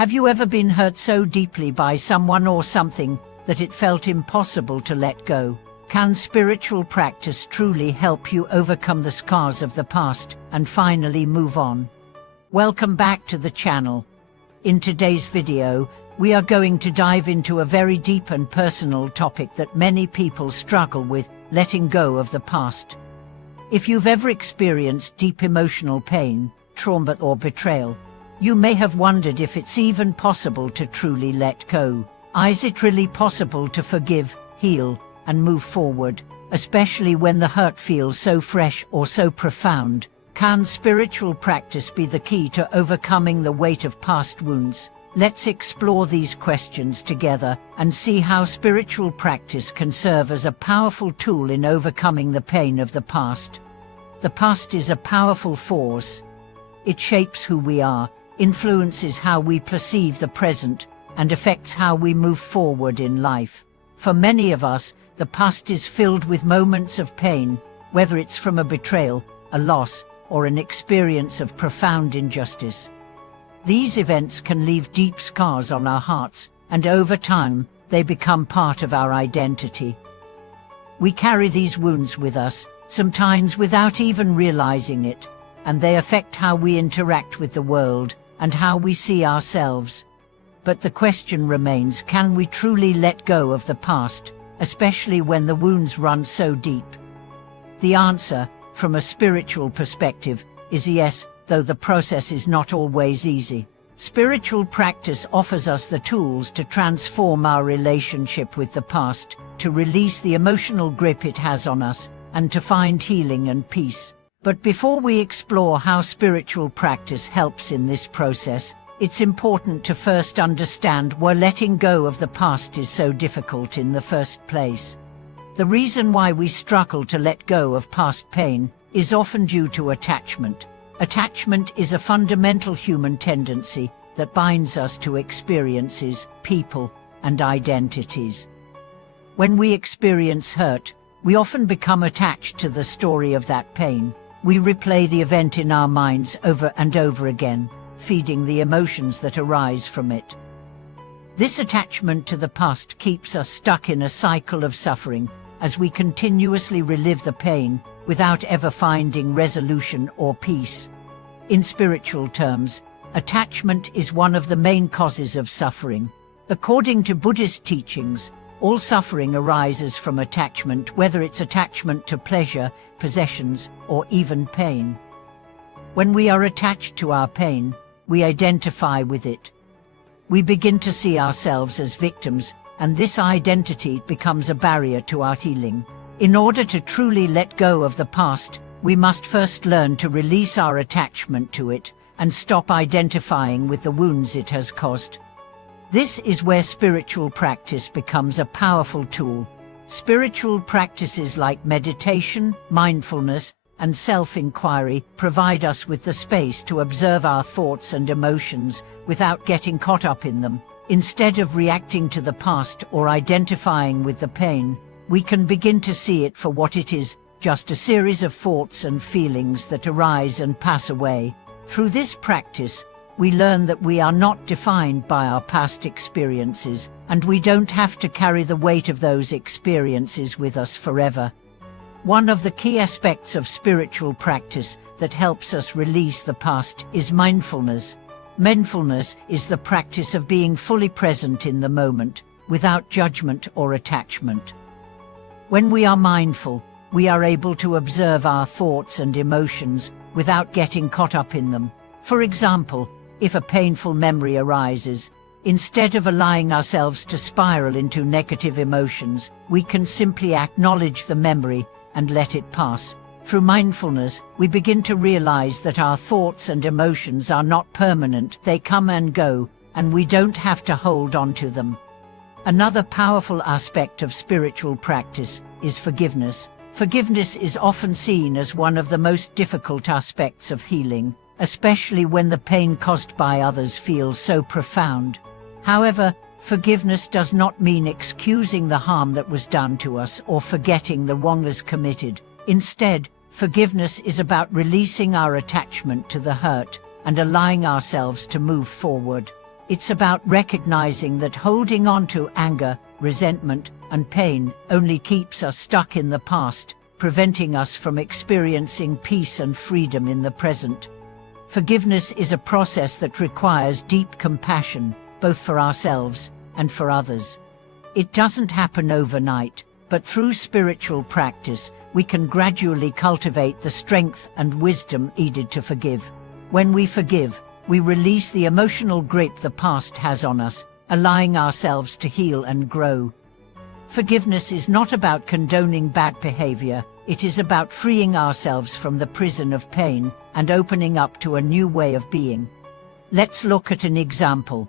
Have you ever been hurt so deeply by someone or something that it felt impossible to let go? Can spiritual practice truly help you overcome the scars of the past and finally move on? Welcome back to the channel. In today's video, we are going to dive into a very deep and personal topic that many people struggle with: letting go of the past. If you've ever experienced deep emotional pain, trauma or betrayal, you may have wondered if it's even possible to truly let go. Is it really possible to forgive, heal, and move forward, especially when the hurt feels so fresh or so profound? Can spiritual practice be the key to overcoming the weight of past wounds? Let's explore these questions together and see how spiritual practice can serve as a powerful tool in overcoming the pain of the past. The past is a powerful force. It shapes who we are, influences how we perceive the present, and affects how we move forward in life. For many of us, the past is filled with moments of pain, whether it's from a betrayal, a loss, or an experience of profound injustice. These events can leave deep scars on our hearts, and over time, they become part of our identity. We carry these wounds with us, sometimes without even realizing it, and they affect how we interact with the world and how we see ourselves. But the question remains, can we truly let go of the past, especially when the wounds run so deep? The answer, from a spiritual perspective, is yes, though the process is not always easy. Spiritual practice offers us the tools to transform our relationship with the past, to release the emotional grip it has on us, and to find healing and peace. But before we explore how spiritual practice helps in this process, it's important to first understand why letting go of the past is so difficult in the first place. The reason why we struggle to let go of past pain is often due to attachment. Attachment is a fundamental human tendency that binds us to experiences, people, and identities. When we experience hurt, we often become attached to the story of that pain. We replay the event in our minds over and over again, feeding the emotions that arise from it. This attachment to the past keeps us stuck in a cycle of suffering, as we continuously relive the pain without ever finding resolution or peace. In spiritual terms, attachment is one of the main causes of suffering. According to Buddhist teachings, all suffering arises from attachment, whether it's attachment to pleasure, possessions, or even pain. When we are attached to our pain, we identify with it. We begin to see ourselves as victims, and this identity becomes a barrier to our healing. In order to truly let go of the past, we must first learn to release our attachment to it and stop identifying with the wounds it has caused. This is where spiritual practice becomes a powerful tool. Spiritual practices like meditation, mindfulness, and self-inquiry provide us with the space to observe our thoughts and emotions without getting caught up in them. Instead of reacting to the past or identifying with the pain, we can begin to see it for what it is, just a series of thoughts and feelings that arise and pass away. Through this practice, we learn that we are not defined by our past experiences, and we don't have to carry the weight of those experiences with us forever. One of the key aspects of spiritual practice that helps us release the past is mindfulness. Mindfulness is the practice of being fully present in the moment, without judgment or attachment. When we are mindful, we are able to observe our thoughts and emotions without getting caught up in them. For example, if a painful memory arises, instead of allowing ourselves to spiral into negative emotions, we can simply acknowledge the memory and let it pass. Through mindfulness, we begin to realize that our thoughts and emotions are not permanent, they come and go, and we don't have to hold on to them. Another powerful aspect of spiritual practice is forgiveness. Forgiveness is often seen as one of the most difficult aspects of healing, especially when the pain caused by others feels so profound. However, forgiveness does not mean excusing the harm that was done to us or forgetting the wrongs committed. Instead, forgiveness is about releasing our attachment to the hurt and allowing ourselves to move forward. It's about recognizing that holding on to anger, resentment, and pain only keeps us stuck in the past, preventing us from experiencing peace and freedom in the present. Forgiveness is a process that requires deep compassion, both for ourselves and for others. It doesn't happen overnight, but through spiritual practice, we can gradually cultivate the strength and wisdom needed to forgive. When we forgive, we release the emotional grip the past has on us, allowing ourselves to heal and grow. Forgiveness is not about condoning bad behavior, it is about freeing ourselves from the prison of pain and opening up to a new way of being. Let's look at an example.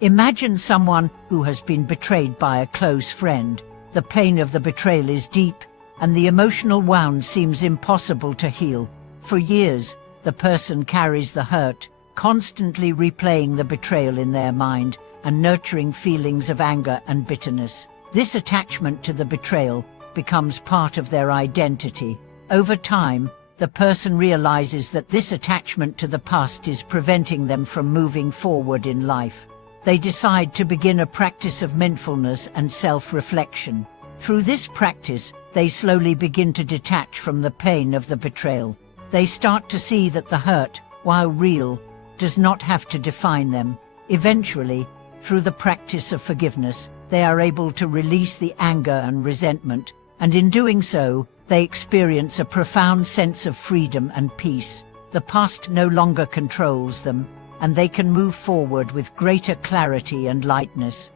Imagine someone who has been betrayed by a close friend. The pain of the betrayal is deep, and the emotional wound seems impossible to heal. For years, the person carries the hurt, constantly replaying the betrayal in their mind and nurturing feelings of anger and bitterness. This attachment to the betrayal becomes part of their identity. Over time, the person realizes that this attachment to the past is preventing them from moving forward in life. They decide to begin a practice of mindfulness and self-reflection. Through this practice, they slowly begin to detach from the pain of the betrayal. They start to see that the hurt, while real, does not have to define them. Eventually, through the practice of forgiveness, they are able to release the anger and resentment, and in doing so, they experience a profound sense of freedom and peace. The past no longer controls them, and they can move forward with greater clarity and lightness.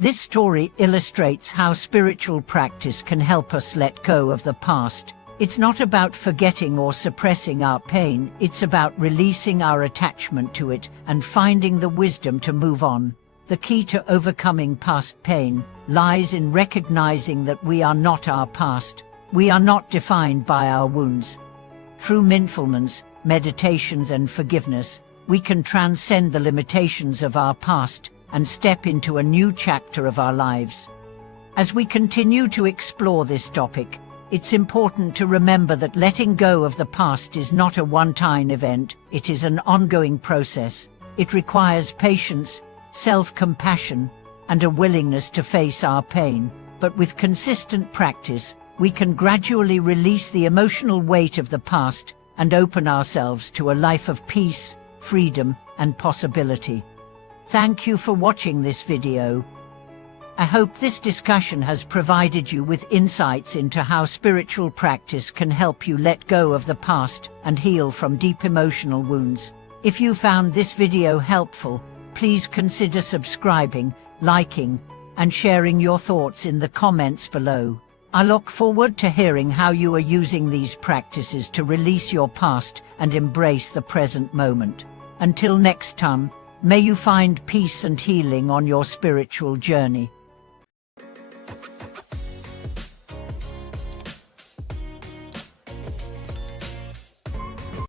This story illustrates how spiritual practice can help us let go of the past. It's not about forgetting or suppressing our pain, it's about releasing our attachment to it and finding the wisdom to move on. The key to overcoming past pain lies in recognizing that we are not our past. We are not defined by our wounds. Through mindfulness, meditations, and forgiveness, we can transcend the limitations of our past and step into a new chapter of our lives. As we continue to explore this topic, it's important to remember that letting go of the past is not a one-time event, it is an ongoing process. It requires patience, self-compassion, and a willingness to face our pain. But with consistent practice, we can gradually release the emotional weight of the past and open ourselves to a life of peace, freedom, and possibility. Thank you for watching this video. I hope this discussion has provided you with insights into how spiritual practice can help you let go of the past and heal from deep emotional wounds. If you found this video helpful, please consider subscribing, liking, and sharing your thoughts in the comments below. I look forward to hearing how you are using these practices to release your past and embrace the present moment. Until next time, may you find peace and healing on your spiritual journey.